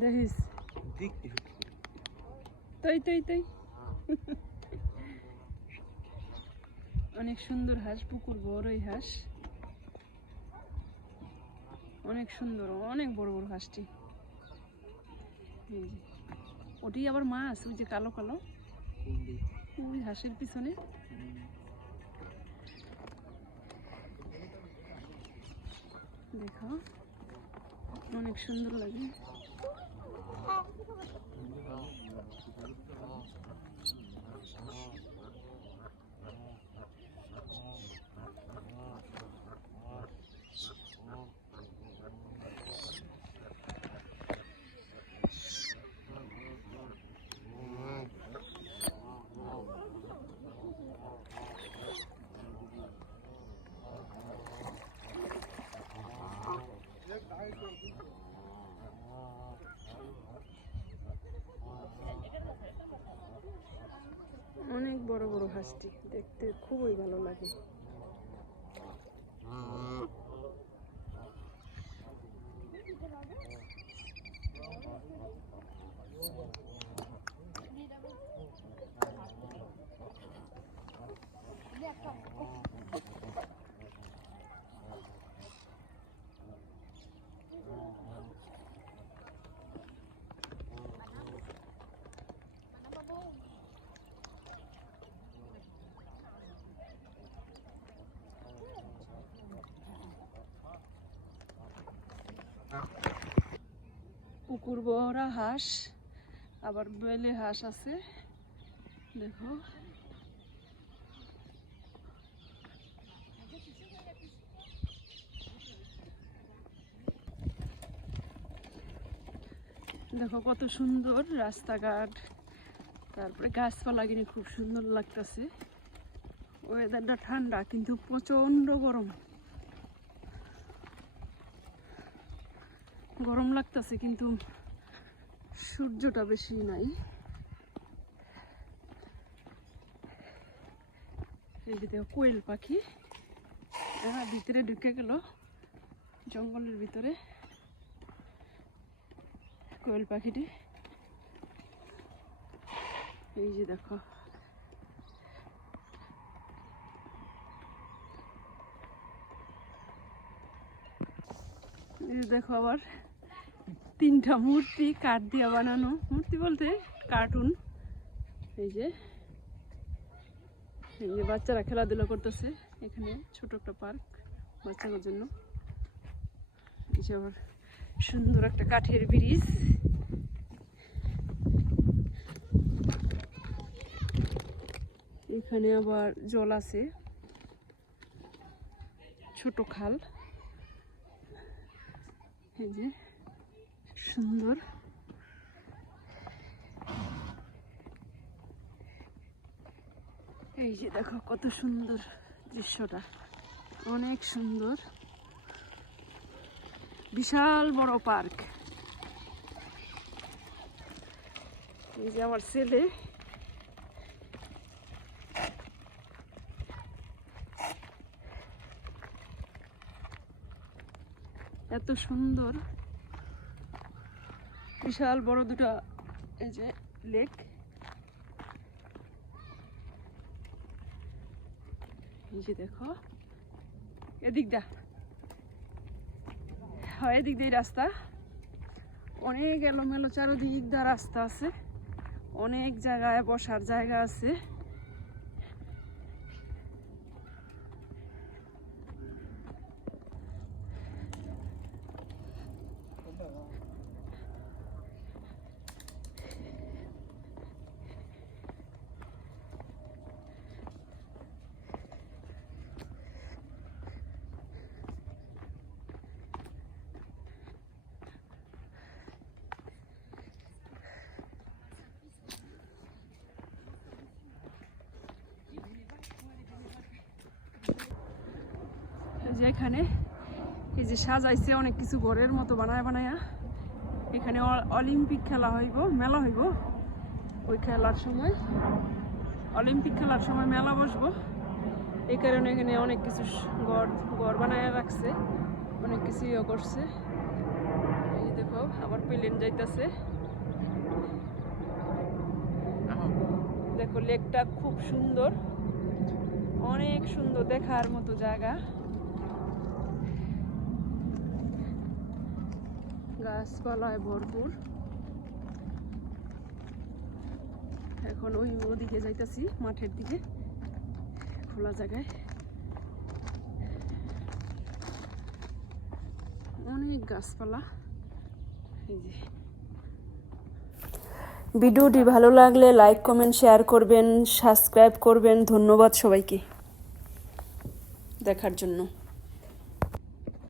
দেখিস। তাই তাই তাই অনেক সুন্দর হাঁস, পুকুর, বড়ই হাঁস। অনেক সুন্দর, অনেক বড় বড় হাঁসটি। ওটি আবার মাছ, ওই যে কালো কালো। ওই হাঁসের পিছনে। দেখো, অনেক সুন্দর লাগে। Oh. বড় বড় হাঁসটি। দেখতে খুবই ভালো লাগে। পুকুর বড়া হাঁস, আবার বেলে হাঁস আছে। দেখো। দেখো কত সুন্দর রাস্তাঘাট। তারপরে গাছপালা কিনে খুব সুন্দর লাগতেছে। ওয়েদারটা ঠান্ডা, কিন্তু প্রচণ্ড গরম। গরম লাগতেছে, কিন্তু সূর্যটা বেশি নাই। এই যে দেখো, কোয়েল পাখি। হ্যাঁ ভিতরে ঢুকে গেল, জঙ্গলের ভিতরে। কোয়েল পাখিটি। এই যে দেখো। এই দেখো আবার। তিনটা মূর্তি, কাঠ দিয়ে বানানো। মূর্তি বলতে কার্টুন এই যে এই যে বাচ্চারা খেলাধুলা করতেছে এখানে, ছোট একটা পার্ক বাচ্চাদের জন্য। আবার সুন্দর একটা কাঠের ব্রিজ। এখানে আবার জল আছে। ছোট খাল। এই যে সুন্দর। এই যে দেখো কত সুন্দর দৃশ্যটা। অনেক সুন্দর। বিশাল বড় পার্ক। এই যে আমার ছেলে। এত সুন্দর। বিশাল বড় দুটো, এই যে লেক এই যে দেখো, এদিক দা। হয়, এদিক দিয়ে রাস্তা। অনেক এলোমেলো চারোদিক দা রাস্তা আছে। অনেক জায়গায় বসার জায়গা আছে। যে এখানে এই যে সাজাইছে, অনেক কিছু ঘরের মতো বানায় বানায়া। এখানে অলিম্পিক খেলা হইব, মেলা হইব। ওই খেলার সময়, অলিম্পিক খেলার সময় মেলা বসবো। এই কারণে এখানে অনেক কিছু ঘর ঘর বানায় রাখছে, অনেক কিছু ইয়ে করছে। এই দেখো, আবার প্লেন যাইতাছে। দেখো, লেকটা খুব সুন্দর। অনেক সুন্দর দেখার মতো জায়গা। গাছপালায় ভরপুর। এখন ওই ওদিকে যাইতেছি, মাঠের দিকে, খোলা জায়গায়। অনেক গাছপালা। এই যে। ভিডিওটি ভালো লাগলে লাইক, কমেন্ট, শেয়ার করবেন, সাবস্ক্রাইব করবেন। ধন্যবাদ সবাইকে। দেখার জন্য।